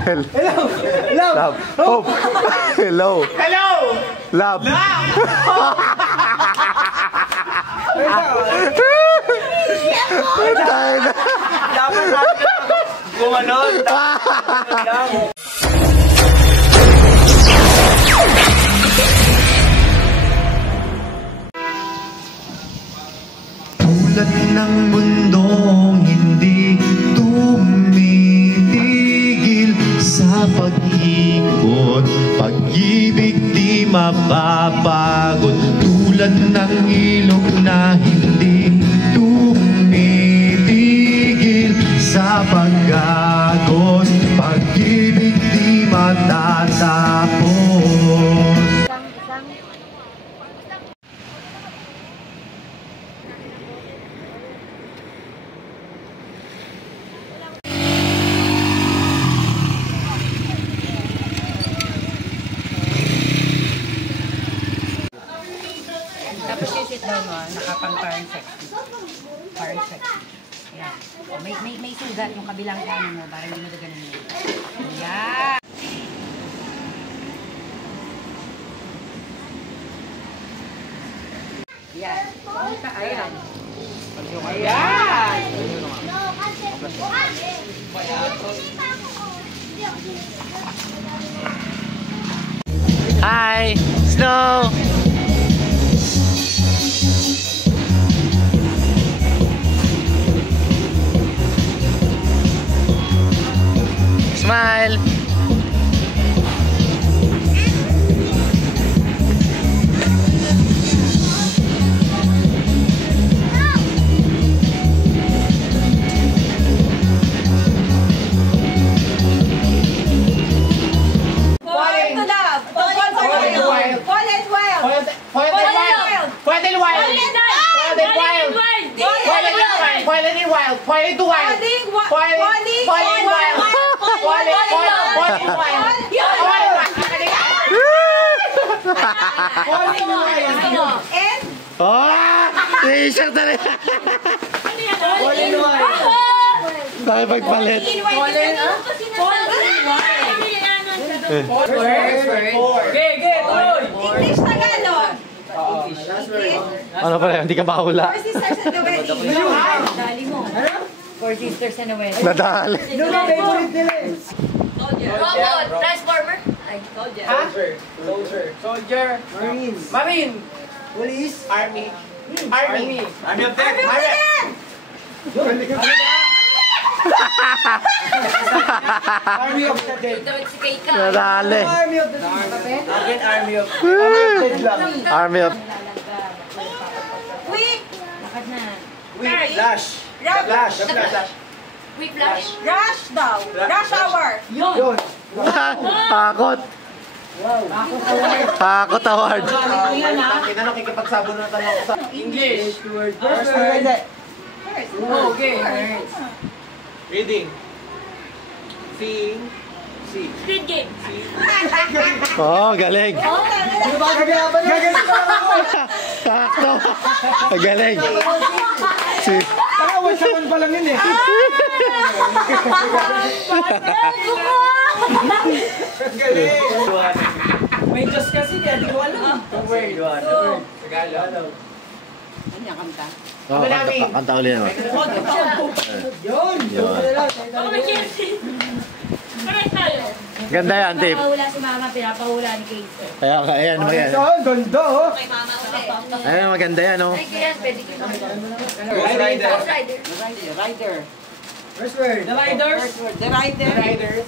Love. Hope. Hello. Hello. Love. Dapat gumanon. Tulad ng mundong hindi tumitigil sa pag-ikot, pag-ibig di mapapagod. Tulad ng ilog na hindi tumitigil sa pag-agos, pag-ibig di matatapos. Tapos yung sit down mo, nakapang parang sexy. Parang sexy. Ayan. May sugat yung kabilang kanin mo, parang hindi mo ganun yun. Ayan. Ayan. Ayan. Ayan. Hi, Snow. Smile. T-shirt na rin. Nakipagpalit. English Tagalog. Ano pala, hindi ka makahula. Four sisters and the wedding. Dali mo. Four sisters and the wedding. Nadali. Robot. Transformer. I told you. Soldier. Marine. Police. Army. Army of Death. Army of the Dead. Nadali. Army of the Dead. Army of Army of... Quick. Lakad na. Flash. Flash. Quick flash. Rush daw. Rush hour. Yun. Takot. Takot award. Kinano kikipagsabon na tayo sa English. First word. Okay. Reading. Seeing. See. Squid Game. Oh, galing. Takto. Galing. Si... Sawan pa lang yun eh. Galing. May Diyos kasi di ko alam. Tagalog. Ano kanta? Oh, kanta uli naman. Yun. Ganda yan, Tip. Pinapahula si Mama, pinapahula ni Casey. Ayan, maganda. Ganda oh. Kay Mama ulit. Ayan, maganda yan, oh. Ay, kaya pwede kita. Ghost Rider. Rider. First word. The Riders. The Rider. The Riders.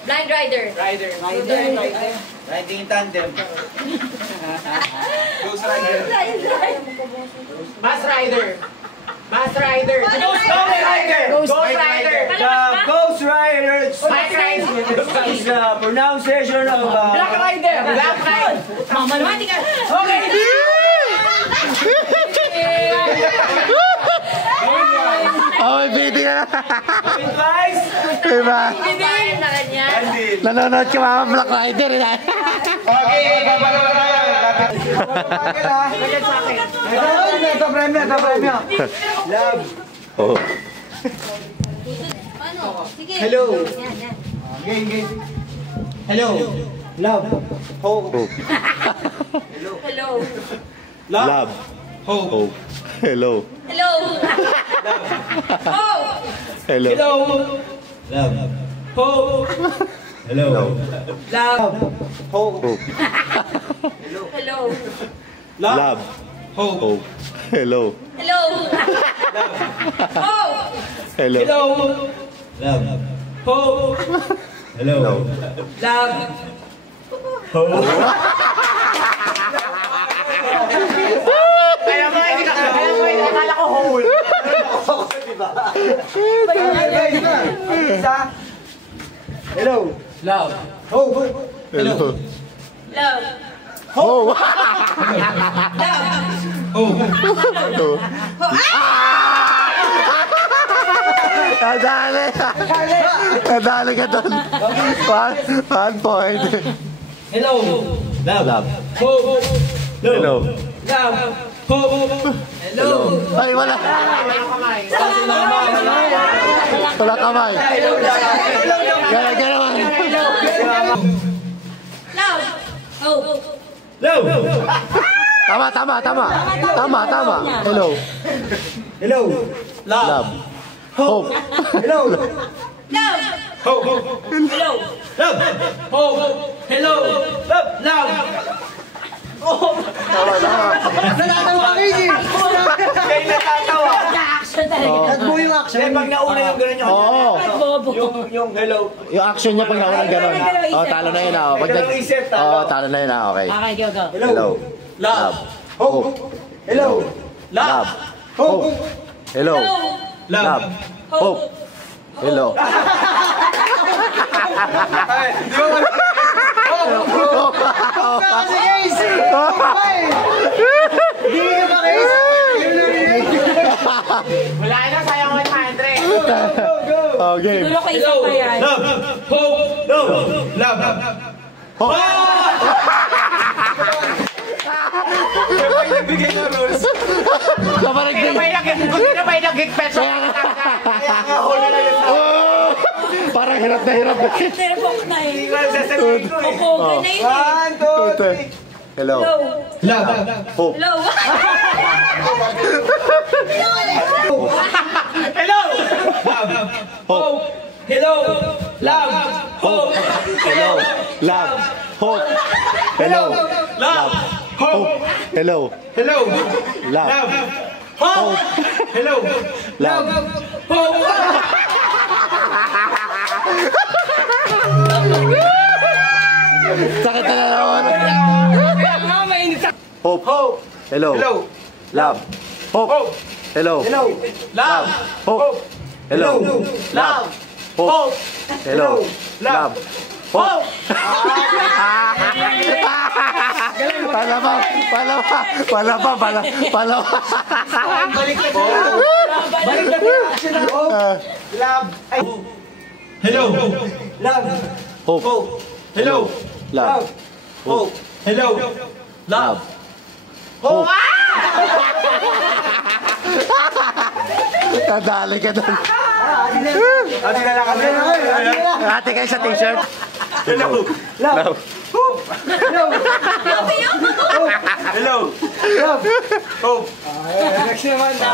Blind Rider. Rider. Riding in tandem. Ghost Rider. Mass Rider. Mass Rider. Ghost Rider. Ghost Rider. The Ghost Rider is the pronunciation of Black Rider. Black Rider. Mama naman, di ka. Okay. Oh, may biting na. advice. Diba? Hindi na kanya. Nanonood ka mga Black Rider. Okay, Ito premium. Love. Oh. Ano? Sige. Hello. Yan. Game. Hello. Love. Hope. Hello. Love. Hope. Hello. Hello. Oh. Hello. Hello. Love. Hope. Hello. Love. Hope. Hello. Love. Hope. Hello. Hello. Oh. Hello. Hello. Love. Hope. Hello. Love. Hope. Kaya mo, akala ko whole. Diba? Isa. Hello. Love. Hope. Hello. Love. Oh. Love. Nadali. Nadali ka doon. 1 point. Hello. Love. Hope. Hello. Love. Hope. Hello. Ay, wala. Wala kamay. Gana naman. Love. Oh. Love. Tama. Hello. Hello. Love. Hope. Hello. Love. Hope. Hello. Love. Hope. Hello. Love. Love. Natatawa kayo eh. Kayo natatawa. Action talaga. Nagbo yung action. Pag nauna yung gano'n yung... Oo. Bobo. Yung hello. Yung action niya pag naunang gano'n. Oh, talo na yun ah. Pag Dalawang isip, talo. Oh, talo na yun ah. Okay. Okay, go. Hello. Love. Hope. Hello. Love. Hope. Hello. Love. Hope. Hello. Di ba wala? Kasi guys! Hindi ka ba guys? Wala na, sayang 100. Go! Oh, game. Tulo kayo isa pa yan. Love! Hope! Love! Hope. Kapag nagbigay ng rules. Kapag nag-gig-pet siya. Kaya nga huli na yun. Parang hirap na. Tepok na eh. Hindi ko sasabihin ko eh. Okoga na yun eh. 1, 2, 3. Hello. Love! Hope. Hello. Hello! Hope! Hello! Love! Hope! Hello. Love. Hope. Hello. Love! Hope! Hello. Hello! Love. Hope! Hello! Love. Hope! Sakit na naman. Hope. Hello. Hello! Love. Hope. Hope! Hello. Hello! Love! Hope. Hello. Love! Hope. Hello. Love. Hope. Pala pa. Balik na action na. Love! Ay! Hello! Love! Hope. Hello! Love. Hope! Hello! Love! Hope. Nadali ka doon. Ati na lang kami. Ate kayo sa t-shirt. Hello! Love. Hello! Hello! Love! Hope! Next naman na.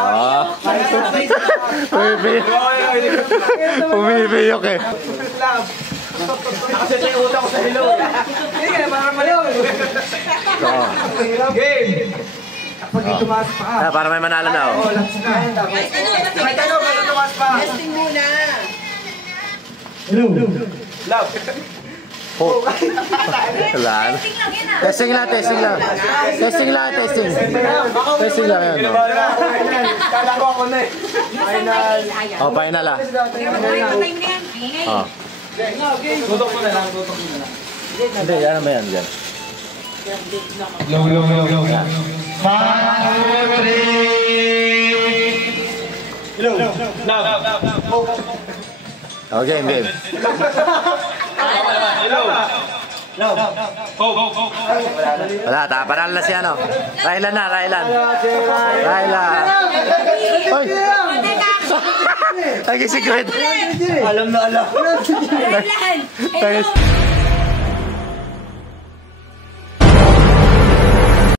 Umibiyok eh. Love! Nakasya siya yung utak ko sa hello. Hindi ka, parang maliw. Game! Kapag tumaas pa. Para may manalo na oh. Lats na. May tanong, may tumaas pa. Testing muna. Hello! Love! Hope. Wala. Testing lang yan ah. Testing lang. Testing lang yan. Kala ko ako na eh. Final. Oh, final ah. Time na yan. Ingay. Oh. Tutok mo na lang. Hindi, yan naman yan dyan. Hello! Love! Oh, game. Hello! Love! Wala, panalo na si ano. Rylan. Rylan. Pwede ka. Naging secret. Alam na alam. Ryan! Hello!